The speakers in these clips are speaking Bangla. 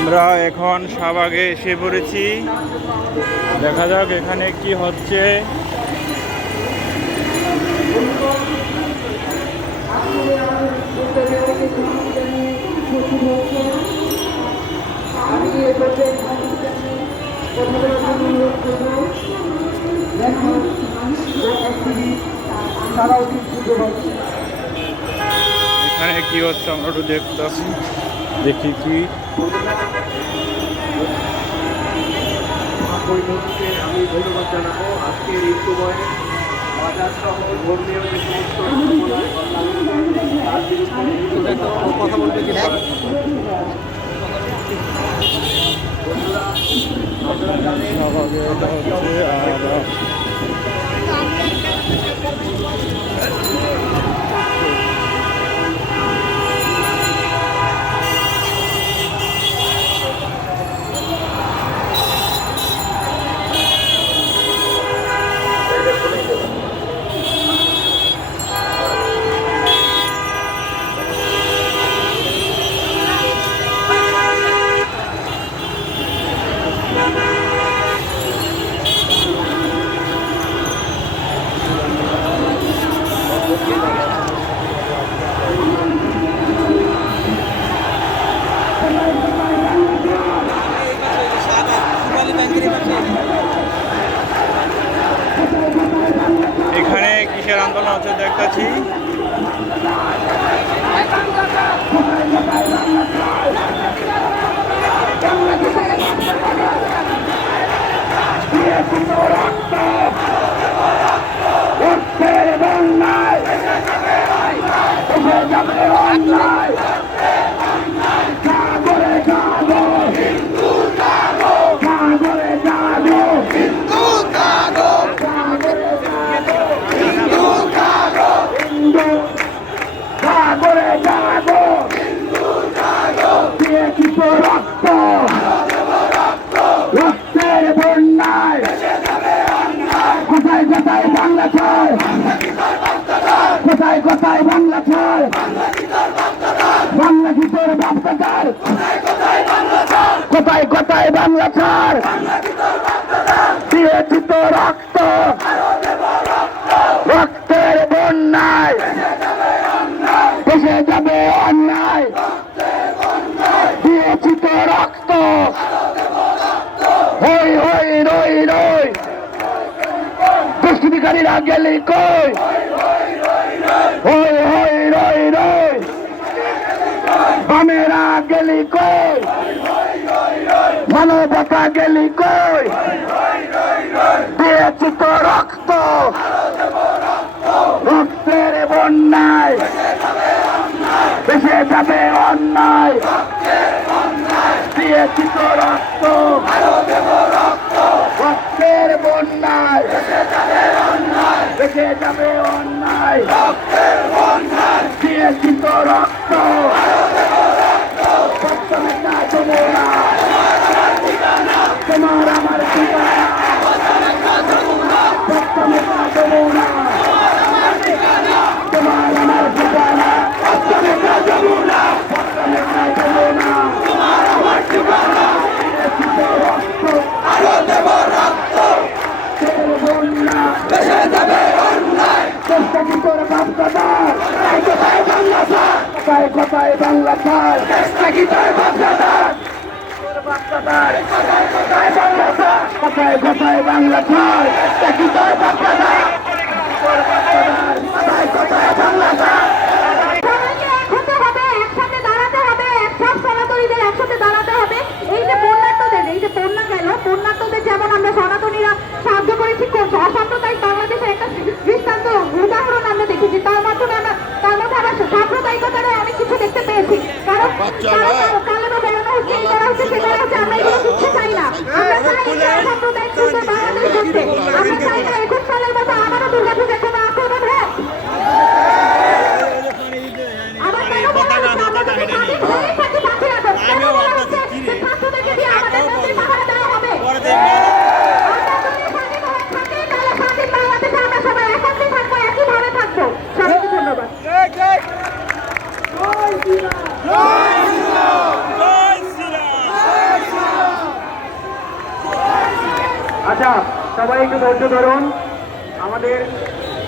আমরা এখন শাহবাগে এসে পড়েছি। দেখা যাক এখানে কি হচ্ছে। এখানে কি হচ্ছে আমরা একটু দেখতেছি, দেখি কি। আমি ধন্যবাদ জানাবো আজকের এই সময়ে বাজার সহ ধর্মীয় যে সমস্ত কথা বলতে এখানে কিসের আন্দোলন হচ্ছে দেখতেছি। রক্তের বন্যায় কোথায় কোথায় বাংলা ছাড়, কোথায় কোথায় বাংলা ছাড়, বাংলা কি তোর বাপদাদার, কোথায় কোথায় বাংলা ছাড়, দিয়েছি তো রক্ত, রক্তের বন্যায় দেশে যাবে অন্যায়, দিয়েছি তো রক্ত, হই হই রই রই, দুষ্কৃতিকারীরা গেলি কই, হই হই রই রই, বামেরা গেলি কই, মানবতা গেলি কই, দিয়েছি তো রক্ত, রক্তের বন্যায় দেশে যাবে অন্যায়, দিয়েছি তো রক্ত, রক্তের বন্যায় দেশে যাবে অন্যায়, দিয়েছি তো রক্ত, সপ্তমেটা যমুনা তোমার আমার ঠিকানা, সপ্তমেটা যমুনা তোমার আমার ঠিকানা, সপ্তমেটা যমুনা, সপ্তমেটা যমুনা তোমার আমার ঠিকানা, দিয়েছি তো রক্ত, আরো দেব রক্ত, বন্যা দেশে যাবে অন্যায়, চেষ্টা কি তোর বাপদাদার, কোথায় বাংলা ছাড়, কোথায় কোথায় বাংলা ছাড়, চেষ্টা কি তোর বাপদাদার, কোথায় কোথায় বাংলা ছাড়, কোথায় কোথায় বাংলা ছাড়, চেষ্টা কি তোর বাপদাদার, কোথায় কোথায় বাংলা ছাড়। একসাথে দাঁড়াতে হবে, সব সনাতনীদের একসাথে দাঁড়াতে হবে। এই যে বন্যার্থদের, এই যে বন্যা গেল, বন্যার্থদের যেমন আমরা সনাতনীরা সাহায্য করেছি, অসাম্প্রদায়িক বাংলাদেশের একটা দৃষ্টান্ত উদাহরণ আমরা দেখেছি। তার মাধ্যমে আমরা সাম্প্রদায়িকতারও অনেক কিছু দেখতে পেয়েছি। কারণ কালেমা বেড়ানো হচ্ছে, এই করা হচ্ছে, সে করা হচ্ছে, আমরা এগুলো শিখতে চাই না। আমরা চাই অসাম্প্রদায়িক বাংলাদেশ করতে। আমরা চাই না 21 সালের মতো আবারও দুর্গাপূজা কোনো আক্রমণ হোক। ধন্যবাদ। সবাই একটু ধৈর্য ধরুন। আমাদের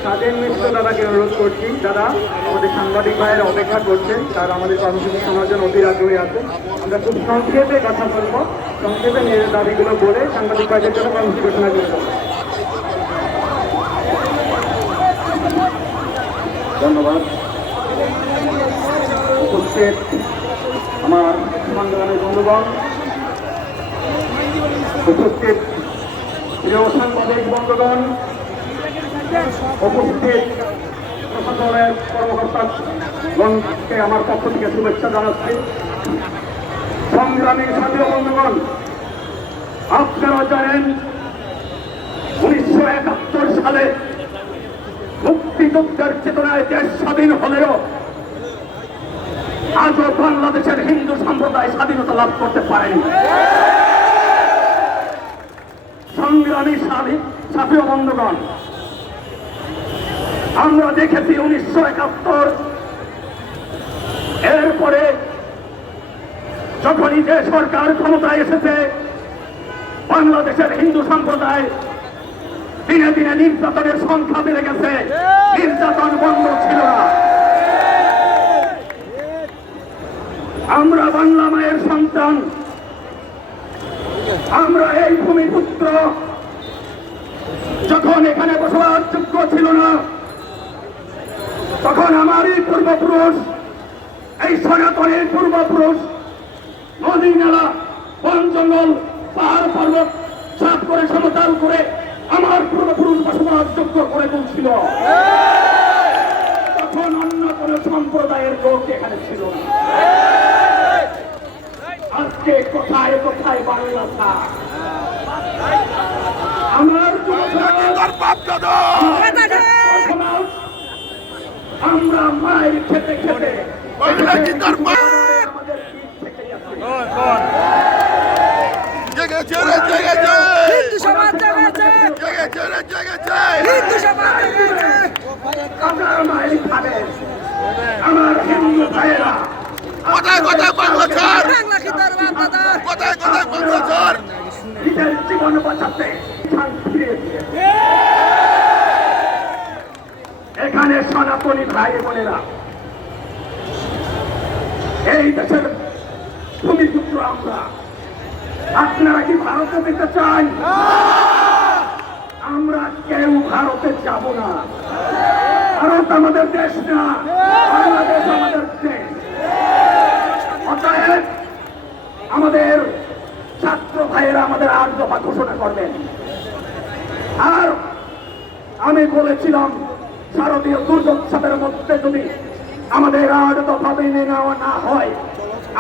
স্বাধীন মিশ্র দাদাকে অনুরোধ করছি, দাদা আমাদের সাংবাদিক ভাইয়ের অপেক্ষা করছেন, তারা আমাদের কর্মসূচি শোনার জন্য অধীর আগ্রহী আছে। আমরা খুব সংক্ষেপে কথা বলবো, সংক্ষেপে নিজের দাবিগুলো বলে সাংবাদিক ভাইদের জন্য কর্মসূচি ঘোষণা করবো। ধন্যবাদ। উপস্থিত আমার সংগ্রামের বন্ধুগণ, উপস্থিত প্রিয় সাংবাদিক বন্ধুগণ, উপস্থিত প্রশাসনের কর্মকর্তাগণকে আমার পক্ষ থেকে শুভেচ্ছা জানাচ্ছি। সংগ্রামী সাথী বন্ধুগণ, আপনারা জানেন 1971 সালে মুক্তিযুদ্ধের চেতনায় দেশ স্বাধীন হলেও আজও বাংলাদেশের হিন্দু সম্প্রদায় স্বাধীনতা লাভ করতে পারেনি। সংগ্রামী সাথী বন্ধুগণ, আমরা দেখেছি 1971 এরপরে যখনই যে সরকার ক্ষমতায় এসেছে বাংলাদেশের হিন্দু সম্প্রদায় দিনে দিনে নির্যাতনের সংখ্যা বেড়ে গেছে, নির্যাতন বন্ধ ছিল না। আমরা বাংলা মায়ের সন্তান, আমরা এই ভূমিপুত্র, যখন এখানে বসবাসযোগ্য ছিল না তখন আমারই পূর্বপুরুষ, এই সনাতনের পূর্বপুরুষ নদী নালা বন জঙ্গল পাহাড় পর্বত সাফ করে সমতল করে আমার পূর্বপুরুষ বসবাসযোগ্য করে তুলছিল। তখন অন্য কোনো সম্প্রদায়ের লোক এখানে ছিল না। আজকে কোথায় কোথায় বাংলা থাক আমার আমরা মায়ের খেতে খেতে আমাদের পিঠ থেকে যাচ্ছে। আপনার মায়ের খাবেন, আমার হিন্দু ভাইয়েরা কোথায় কোথায় বাংলা ছাড়, কোথায় কোথায় বাংলা ছাড়, নিজের জীবন বাঁচাতে ফিরিয়ে দিয়েছে। এখানে সনাতনী ভাই বোনেরা, এই দেশের ভূমিপুত্র আমরা, আপনারা কি ভারতে যেতে চান? আমরা কেউ ভারতে যাব না। ভারত আমাদের দেশ না, বাংলাদেশ আমাদের দেশ। অতএব আমাদের ছাত্র ভাইয়েরা আমাদের 8 দফা ঘোষণা করবেন। আর আমি বলেছিলাম শারদীয় দুর্যোৎসবের মধ্যে যদি আমাদের 8 দফা মেনে নেওয়া না হয়,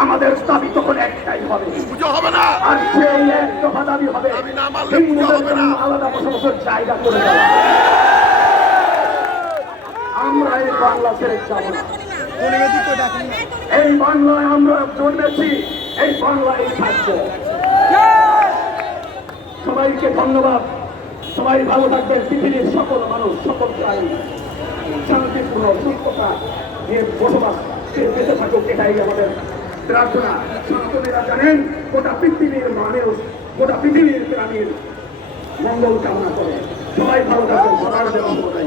আমাদের দাবি তখন একটাই হবে, পুজো হবে না। আর সেই 1 দফা দাবি হবে দাবি না মানলে পুজো হিন্দুদের হবে না। জন্য আলাদা বসবাসের জায়গা করে দেওয়া। আমরা এই বাংলা ছেড়ে যাব না। এই বাংলায় আমরা জন্মেছি, এই বাংলায় থাকবো। সবাইকে ধন্যবাদ। সবাই ভালো থাকবেন। পৃথিবীর সকল মানুষ, সকল প্রাণী শান্তিপূর্ণ সুস্থতা নিয়ে বসবাস বেঁচে থাকুক, এটাই আমাদের প্রার্থনা। সনাতনীরা জানেন গোটা পৃথিবীর মানুষ, গোটা পৃথিবীর প্রাণীর মঙ্গল কামনা করে। সবাই ভালো থাকবেন। সবার জন্য সবাই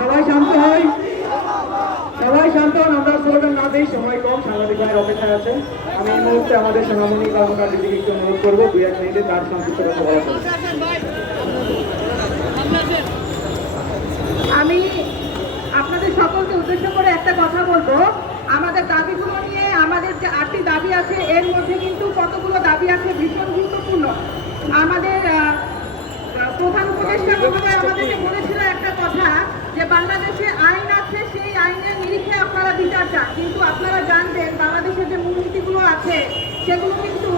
সবাই শান্ত হই, সবাই শান্ত হন। আমরা স্লোগান না দিই, সময় কম, সাংবাদিক ভাইয়ের অপেক্ষায় আছে। আমি এই মুহূর্তে আমাদের সেনামণি কর্মকারীর দিকে একটু অনুরোধ করবো 2-1 মিনিটে তার সংক্ষিপ্ত কথা বলা হবে। আমি আপনাদের সকলকে উদ্দেশ্য করে একটা কথা বলবো। আমাদের দাবিগুলো নিয়ে আমাদের যে 8টি দাবি আছে, এর মধ্যে কিন্তু কতগুলো দাবি আছে ভীষণ গুরুত্বপূর্ণ। আমাদের প্রধান উপদেষ্টা মহোদয় আমাদেরকে বলেছিল একটা কথা, যে বাংলাদেশে আইন আছে, সেই আইনের নিরিখে আপনারা বিচার চান। কিন্তু আপনারা জানবেন বাংলাদেশের যে মূলনীতিগুলো আছে সেগুলো কিন্তু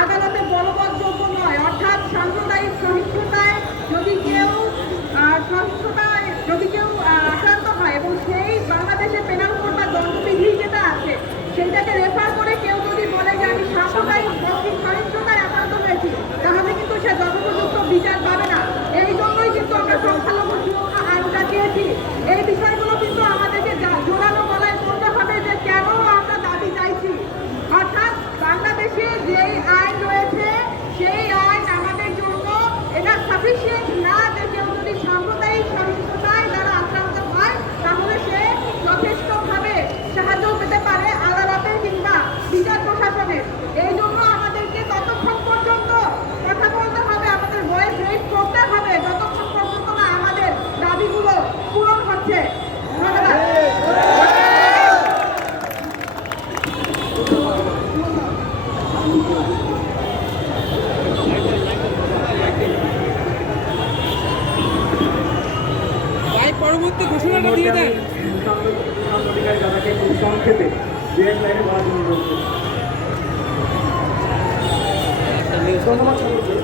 আদালতে বলবৎযোগ্য নয়। অর্থাৎ সাম্প্রদায়িক সহিংসতায় যদি কেউ আক্রান্ত হয় এবং সেই বাংলাদেশের পেনাল কোড বা দণ্ডবিধি যেটা আছে সেটাকে রেফার করে কেউ যদি বলে যে আমি সাম্প্রদায়িক সহিংসতায় আক্রান্ত হয়েছি, তাহলে কিন্তু সে যথোপযুক্ত বিচার পাবে না। এই জন্যই কিন্তু আমরা সংখ্যালঘু সুরক্ষা আইনটা দিয়েছি। এই বিষয়গুলো কিন্তু আমাদেরকে জোরালো পরবর্তী ঘোষণাটা দিয়ে দেন। সাংবাদিক জানাকে খুব সংক্ষেপে দু এক লাইনে বলার জন্য অনুরোধ করছি। ধন্যবাদ সকলকে।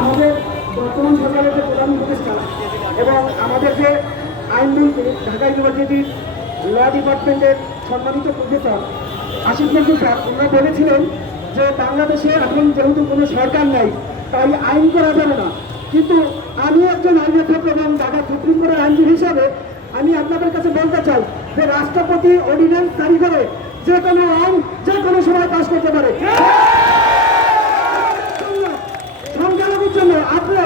আমাদের বর্তমান সরকারের যে প্রধান উপদেষ্টা এবং আমাদের যে আইনমন্ত্রী ঢাকা ইউনিভার্সিটির ল ডিপার্টমেন্টের সম্মানিত প্রফেসর আশিস মঞ্জুর স্যার ওনারা বলেছিলেন যে বাংলাদেশে এখন যেহেতু কোনো সরকার নাই তাই আইন করা যাবে না, কিন্তু আমি একজন আইন লেখক এবং ঢাকা সুপ্রিম কোর্টের আইনজীবী হিসাবে আমি আপনাদের কাছে বলতে চাই যে রাষ্ট্রপতি অর্ডিন্যান্স জারি করে যে কোনো আইন যে কোনো সময় পাশ করতে পারে। সংখ্যালঘুর জন্য আপনি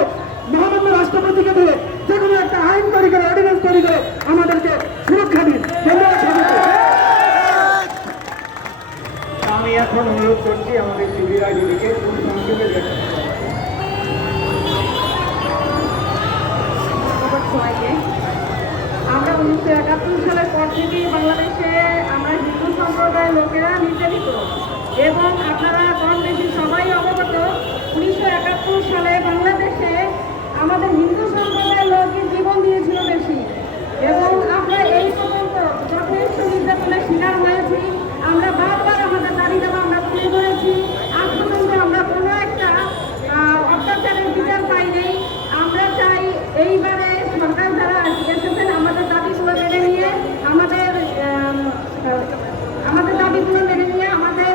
মহামান্য রাষ্ট্রপতিকে দিয়ে যে কোনো একটা আইন তৈরি করে অর্ডিন্যান্স তৈরি করে আমাদেরকে সুরক্ষা দিন। ধন্যবাদ সবাইকে। আমি এখন অনুরোধ করছি আমাদের শিবির আইডিকে সংক্ষেপে দেখেন। সবাইকে আমরা 1971 সালের পর থেকেই বাংলাদেশে আমরা হিন্দু সম্প্রদায়ের লোকেরা নির্যাতিত এবং আপনারা কম বেশি সবাই অবগত 1971 সালে বাংলাদেশে আমাদের হিন্দু সম্প্রদায়ের লোকের জীবন দিয়েছিল বেশি এবং আমরা এই পর্যন্ত যথেষ্ট নির্যাতনের শিকার হয়েছি। আমরা বারবার আমাদের দাবি দাবা আমরা তুলে ধরেছি, আজ পর্যন্ত আমরা কোনো একটা অত্যাচারের বিচার পাই নাই। আমরা চাই এইবারে সরকার যারা এসেছেন আমাদের দাবিগুলো মেনে নিয়ে আমাদের দাবিগুলো মেনে নিয়ে আমাদের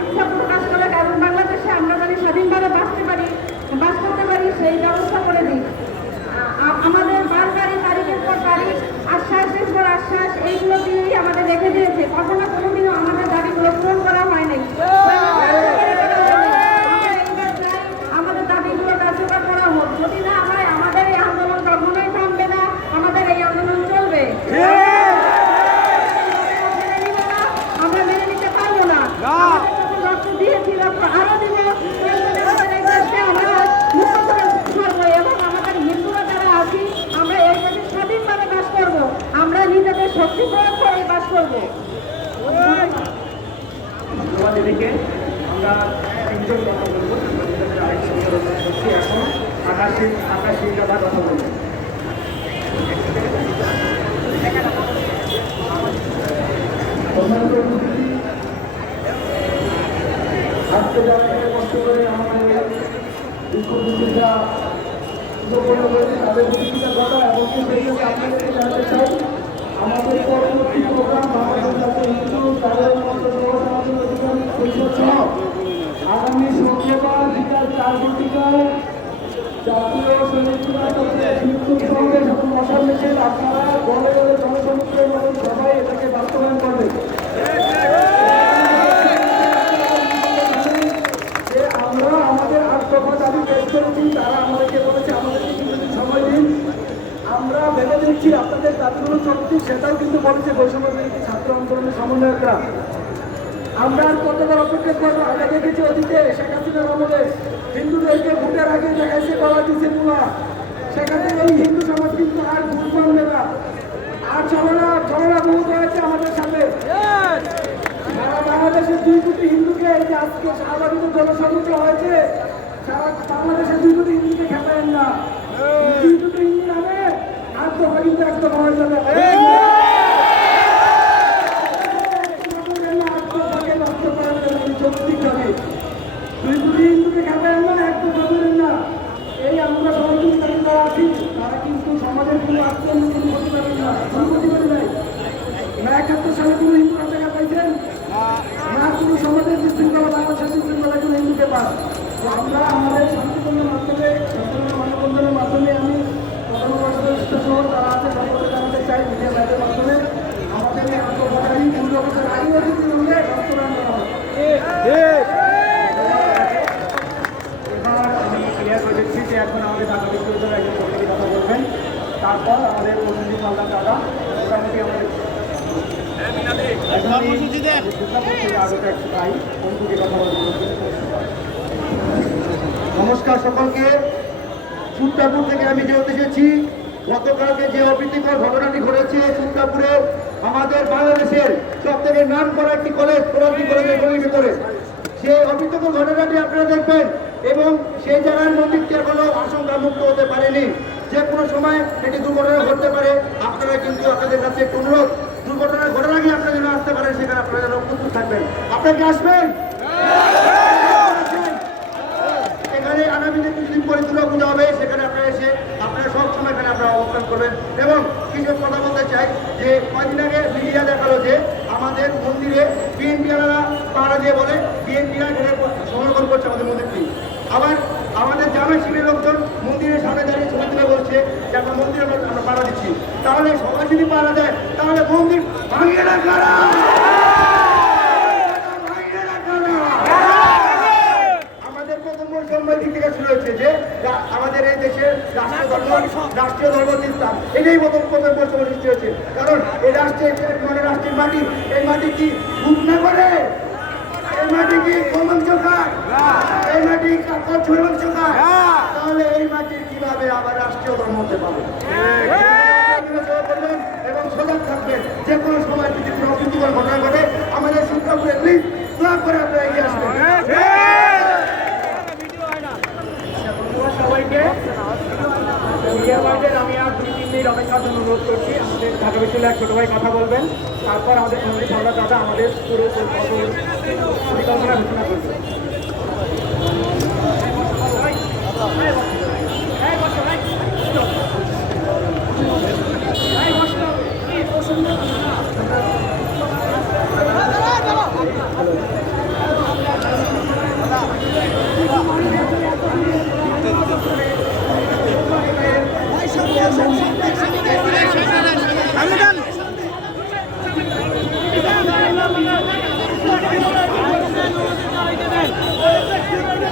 ইচ্ছা প্রকাশ করে এবং বাংলাদেশে আমরা যদি স্বাধীনভাবে বাস করতে পারি সেই ব্যবস্থা করে দিই। আমাদের বারবারই তারিখের পর তারিখ আশ্বাসের পর আশ্বাস এইগুলো দিয়েই আমাদের রেখে দিয়েছে, কখনো কোনোদিনও আমাদের দাবিগুলো পূরণ করা হয় নাই। আমাদের দাবিগুলো কার্যকর করা হোক, যদি না হয় আমাদের এই আন্দোলন কখনোই থামবে না, আমাদের এই আন্দোলন চলবে। আমরা মেনে নিতে পারবো না। রক্ত দিয়েছি, রক্ত আরো দিব এবং আমাদের হিন্দুরা যারা আছি আমরা এই দেশে স্বাধীনভাবে বাস করবো, আমরা নিজেদের শক্তি প্রয়োগ করে বাস করবো। এদিকে আমরা তিনজন কথা বলবো, আরেক সঙ্গে করছি এখন আকাশী কথা কথা বলবো। আজকে যারা কষ্ট করে আমাদের দুঃখটা তাদের দুঃখটা ঘটা এবং সেই সাথে আপনাদেরকে জানাতে চাই আমাদের পরবর্তী প্রোগ্রাম বাংলাদেশ জাতীয় হিন্দু তাদের মতো পরিষদ সহ আগামী শুক্রবার বিকাল 4 ঘটিকায় জাতীয় সমাবেশ এবং মশাল মিছিল আপনারা দলে দলে জনসমুদ্রের মতো সবাই এটাকে বাস্তবায়ন করবেন। যে আমরা আমাদের 8 দফা দাবি পেশ করেছি, তারা আমাদেরকে বলেছে আমাদেরকে কিছু সময় দিন, আমরা ভেবে দিচ্ছি আপনাদের দাবিগুলো চলছে, সেটাও কিন্তু বলেছে বৈষম্য বিরোধী ছাত্র আন্দোলনের সমন্বয়করা। আমরা আর কতবার অপেক্ষা করবো? আমরা দেখেছি অতীতে শেখ হাসিনার আমলে হিন্দুদেরকে ভোটের আগে দেখাইছে কলা দিচ্ছে পুরা, সেখানে এই হিন্দু সমাজ কিন্তু আর ভোট মানবে না, আর ছলনা বহুত হয়েছে আমাদের সাথে। সারা বাংলাদেশের 2 কোটি হিন্দুকে এই যে আজকে শাহবাগীতে জনসমুদ্র হয়েছে, সারা বাংলাদেশের 2 কোটি হিন্দুকে খেপায়েন না, 2 কোটি হিন্দু নামে আর দফা কিন্তু একদম হয়ে যাবে। এই আমরা সহযোগিতা যারা আছি তারা কিন্তু সমাজের কোনো আত্মীয় করতে পারবেন না, সম্মতি করে নেয় না। 71 সালে কোনো হিন্দু টাকা পাইছেন না, কোনো সমাজের বিশৃঙ্খলা বাংলাদেশের বিশৃঙ্খলা কোনো হিন্দুকে পান। তো আমরা আমাদের শান্তিপূর্ণ মাধ্যমে মানববন্ধনের মাধ্যমে আমি সহ যারা আছে সকলকে জানাতে চাই মিডিয়া লাইভের মাধ্যমে আমাদের এই আত্মবাদারী 15 বছর আগেও যদি হলে বাস্তবায়ন করা হয়। এখন আমাদের ঢাকা বিশ্ববিদ্যালয়ের একজন প্রতিনিধি কথা বলবেন, তারপর আমাদের প্রতিনিধি মালদা দাদা মোটামুটি আমাদের নমস্কার সকলকে। সুলতানপুর থেকে আমি যেহেতু এসেছি, গতকালকে যে অপ্রীতিকর ঘটনাটি ঘটেছে সুলতানপুরে আমাদের বাংলাদেশের সব থেকে নাম করা একটি কলেজ প্রবাসী কলেজের গলির ভিতরে, সেই অপ্রীতিকর ঘটনাটি আপনারা দেখবেন এবং সেই জায়গার মন্দিরটি এখনো আশঙ্কা মুক্ত হতে পারেনি। যে কোনো সময় একটি দুর্ঘটনা ঘটতে পারে। আপনারা কিন্তু আপনাদের কাছে একটু অনুরোধ, দুর্ঘটনা ঘটার আগে আপনারা যেন আসতে পারেন, সেখানে আপনারা যেন উপস্থিত থাকবেন। আপনারা কি আসবেন? এখানে আগামী যে কিছুদিন পরে দুর্গা পূজা হবে, সেখানে আপনারা এসে আপনারা সব সময় এখানে আপনারা অবস্থান করবেন। এবং কিছু কথা বলতে চাই যে কয়েকদিন আগে মিডিয়া দেখালো যে আমাদের মন্দিরে বিএনপিরা পাহারা দিয়ে বলে বিএনপিরা এখানে সংরক্ষণ করছে আমাদের মন্দিরটি। আবার আমাদের জামা শিবিরের লোকজন মন্দিরের সামনে দাঁড়িয়ে ছবি তুলে বলছে যে আমরা মন্দিরে আমরা পাহারা দিচ্ছি। তাহলে সবাই যদি পাহারা দেয় তাহলে মন্দির ভাঙিয়ে না কারা? আমাদের প্রথম সময় দিক থেকে শুরু হয়েছে যে আমাদের এই দেশের রাষ্ট্রীয় ধর্ম ইসলাম, এটাই প্রথম সময় সৃষ্টি হয়েছে। কারণ এই রাষ্ট্রের মাটি, এই মাটি কি বুক না করে? এই মাটি কি মাংস খায়? এই মাটি ছুঁড়ে মাংস খায়? তাহলে এই মাটি কিভাবে আবার রাষ্ট্রীয় ধর্ম হতে পারে? এবং সজাগ থাকবেন, যে কোনো সময় যদি কোনো অপ্রীতিকর ঘটনা ঘটে আমাদের শিক্ষাপুরে প্লিজ দয়া করে আপনারা এগিয়ে আসবেন। সবাইকে মিডিয়া ভাইদের আমি আর 2-3 মিনিট অপেক্ষার জন্য অনুরোধ করছি। আমাদের ঢাকা বিশ্ববিদ্যালয়ের ছোট ভাই কথা বলবেন, তারপর আমাদের কমিটি সম্রাট দাদা আমাদের পুরো পরিকল্পনা ঘোষণা করবে।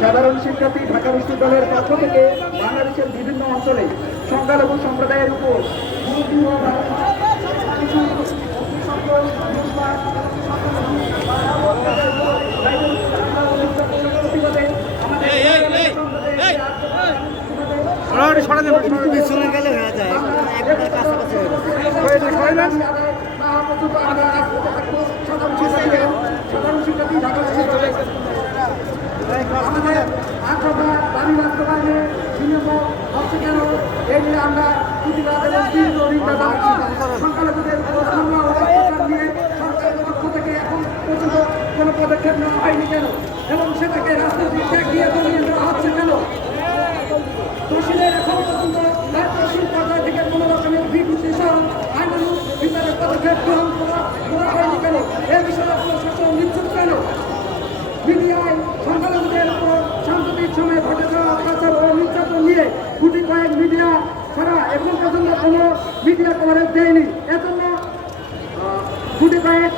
সাধারণ শিক্ষার্থী ঢাকা বিশ্ববিদ্যালয়ের পক্ষ থেকে বাংলাদেশের বিভিন্ন অঞ্চলে সংখ্যালঘু সম্প্রদায়ের উপর সাধারণ শিক্ষার্থী ঢাকা বিশ্ববিদ্যালয়ের আমাদের আগ্রহ দাবি বাস্তবায়নে বিনিয়োগ হচ্ছে কেন, এই নিয়ে আমরা প্রতিবাদ এবং তীব্র নিন্দা জানাচ্ছি। সংখ্যালঘুদের হামলা ও অত্যাচার নিয়ে সরকারের পক্ষ থেকে এখন পর্যন্ত কোনো পদক্ষেপ নেওয়া হয়নি কেন, এবং সেটাকে রাজনৈতিক ট্যাগ দিয়ে দমিয়ে দেওয়া হচ্ছে কেন? দোষীদের এখন পর্যন্ত দায়িত্বশীল পর্যায় থেকে কোনো রকমের ভিত্তিসহ আইনানুগ বিচারের পদক্ষেপ গ্রহণ করা হয়নি কেন? এ বিষয়ে প্রশাসন নিশ্চিত কেন? মিডিয়ায় সংখ্যালঘুদের উপর সাম্প্রতিক সময়ে ঘটে যাওয়া অত্যাচার ও নির্যাতন নিয়ে গুটি কয়েক মিডিয়া ছাড়া এখন পর্যন্ত কোনো মিডিয়া কভারেজ দেয়নি। এজন্য গুটি কয়েক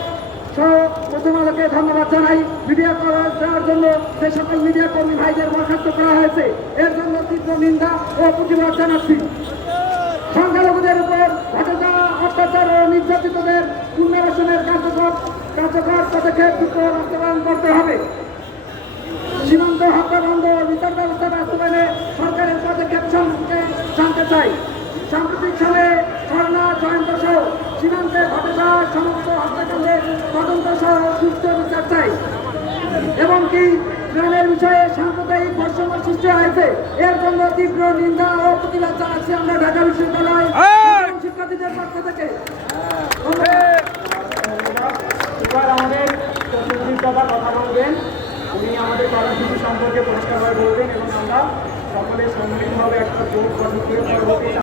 সহ প্রথম আলোকে ধন্যবাদ জানাই মিডিয়া কভারেজ দেওয়ার জন্য যে সকল মিডিয়া কর্মী ভাইদের বরখাস্ত করা হয়েছে, এর জন্য তীব্র নিন্দা ও প্রতিবাদ জানাচ্ছি। সংখ্যালঘুদের উপর ঘটে যাওয়া অত্যাচার ও নির্যাতিতদের পুনর্বাসনের কার্যকর পদক্ষেপ দ্রুত বাস্তবায়ন করতে হবে। সীমান্ত হত্যাকাণ্ড ও বিচার ব্যবস্থা বাস্তবায়নে সরকারের পদক্ষেপ সম্পর্কে জানতে চাই। সাম্প্রতিক সালে করোনা জয়ন্ত সহ সীমান্তে ঘটে যাওয়া সমস্ত হত্যাকাণ্ডের তদন্ত সহ সুষ্ঠু বিচার চাই। এবং কি গ্রামের বিষয়ে সাম্প্রদায়িক বৈষম্য সৃষ্টি হয়েছে, এর জন্য তীব্র নিন্দা ও প্রতিবাদ জানাচ্ছি আমরা ঢাকা বিশ্ববিদ্যালয় শিক্ষার্থীদের পক্ষ থেকে। এবার আমাদের দাদা কথা বলবেন, উনি আমাদের কর্মসূচি সম্পর্কে পরিষ্কারভাবে বলবেন এবং আমরা সকলে সম্মিলিতভাবে একটা বোর্ড গঠন করে পরবর্তী